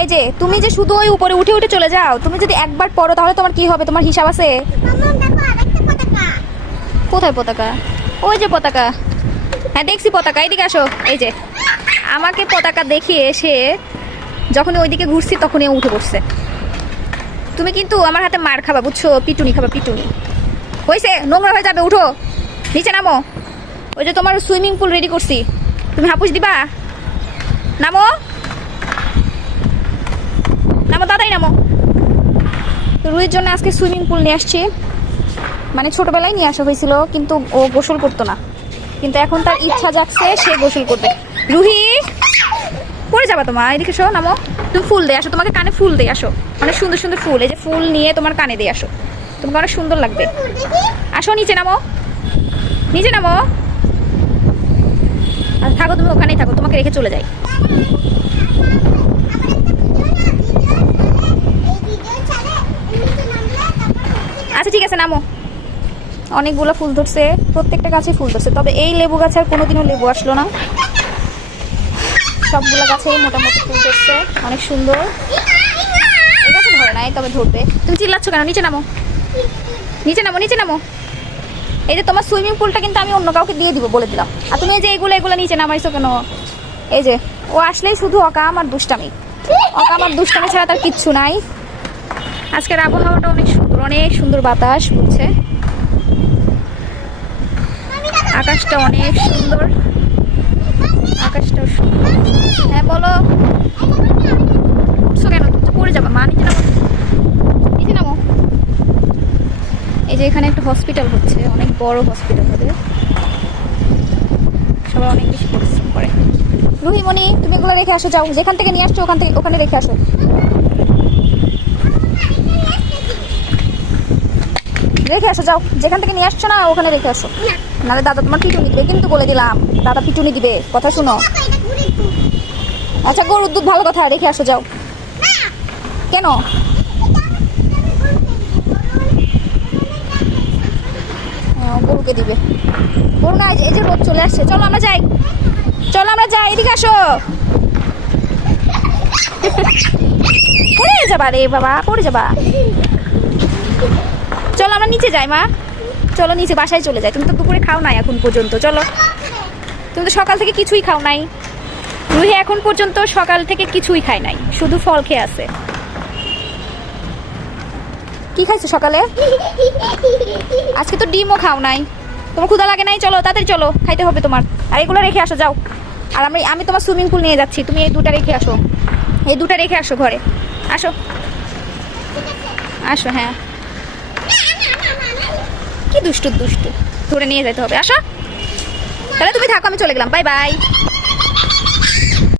এই যে তুমি যে শুধু ওই উপরে উঠে উঠে চলে যাও, তুমি যদি একবার পড়ো তাহলে তোমার কি হবে, তোমার হিসাব আছে? কোথায় পতাকা? ওই যে পতাকা। হ্যাঁ দেখছি পতাকা, এইদিকে আসো। এই যে আমাকে পতাকা দেখিয়ে এসে যখন ওইদিকে ঘুরছি তখনই ও উঠে বসছে। তুমি কিন্তু আমার হাতে মার খাবা, বুঝছো? পিটুনি খাবা, পিটুনি। হয়েছে, নোংরা হয়ে যাবে, উঠো নিচে নামো। ওই যে তোমার সুইমিং পুল রেডি করছি, তুমি হাপুস দিবা। নামো নামো, তাড়াতাড়ি নামো। তো রুহির জন্য আজকে সুইমিং পুল নিয়ে আসছি, মানে ছোটবেলায় নিয়ে আসা হয়েছিল, কিন্তু ও গোসল করতো না, কিন্তু এখন তার ইচ্ছা জাগছে, সে গোসল করবে। রুহি পড়ে যাবা তোমার, এদিকে শো, নামো। তুমি ফুল দিয়ে আসো, তোমাকে কানে ফুল দিয়ে আসো, অনেক সুন্দর সুন্দর ফুল, এই যে ফুল নিয়ে তোমার কানে দিয়ে আসো, তোমাকে অনেক সুন্দর লাগবে। আসো নিচে নামো, নিচে নামো। আর থাকো, তুমি ওখানেই থাকো, তোমাকে রেখে চলে যাই। আচ্ছা ঠিক আছে, নামো। অনেকগুলো ফুল ধরছে, প্রত্যেকটা গাছে ফুল ধরছে, তবে এই লেবু গাছে আর কোনোদিনও লেবু আসলো না। সবগুলো গাছেই মোটামুটি ফুল ধরছে, অনেক সুন্দর। এই গাছে ধরে নাই, তবে ধরবে। তুমি চিল্লাচ্ছ কেন? নিচে নামো, নিচে নামো, নিচে নামো। এই যে তোমার সুইমিং পুলটা কিন্তু আমি অন্য কাউকে দিয়ে দিব, বলে দিলাম। আর তুমি এই যে এগুলো নিচে নামাইছো কেন? এই যে ও আসলেই শুধু অকাম আর দুষ্টামি, অকাম আর দুষ্টামি ছাড়া তার কিচ্ছু নাই। আজকের আবহাওয়াটা অনেক সুন্দর, অনেক সুন্দর বাতাস বুঝছে, আকাশটা অনেক সুন্দর, আকাশটাও সুন্দর। হ্যাঁ বলো, উঠছো কেন? তুমি পড়ে যাবে মা, নিচে নামো, নিচে নামো। এই যে এখানে একটা হসপিটাল হচ্ছে, অনেক বড় হসপিটাল হবে, সবাই অনেক বেশি পরিশ্রম করে। রুহিমণি তুমি এগুলো রেখে আসো, যাও, যেখান থেকে নিয়ে আসছো ওখানে রেখে আসো। রেখে আসো, যাও, যেখান থেকে নিয়ে আসছো না ওখানে রেখে আসো, নাহলে দাদা তোমার পিটুনি দিবে কিন্তু, বলে দিলাম, দাদা পিটুনি দিবে, কথা শুনো। আচ্ছা গরুর দুধ ভালো কথা, রেখে আসো, যাও। কেন? গরুকে দিবে, গরু না, এই যে রোদ চলে আসছে, চলো আমরা যাই, চলো আমরা যাই, এদিকে আসো। পড়ে যাবা রে বাবা, পড়ে যাবা। চলো আমরা নিচে যাই মা, চলো নিচে বাসায় চলে যাই। তুমি তো দুপুরে খাও নাই এখন পর্যন্ত, চলো। তুমি তো সকাল থেকে কিছুই খাও নাই, রুহি এখন পর্যন্ত সকাল থেকে কিছুই খায় নাই, শুধু ফল খেয়ে আছে। কি খাইছো সকালে? আজকে তো ডিমও খাও নাই, তোমার ক্ষুধা লাগে নাই? চলো তাড়াতাড়ি চলো, খাইতে হবে তোমার। আর এগুলো রেখে আসো, যাও। আর আমি তোমার সুইমিং পুল নিয়ে যাচ্ছি, তুমি এই দুটা রেখে আসো, এই দুটা রেখে আসো ঘরে। আসো আসো, হ্যাঁ কি দুষ্টু দুষ্টু, ধরে নিয়ে যেতে হবে। আসো তাহলে, তুমি থাকো, আমি চলে গেলাম, বাই বাই।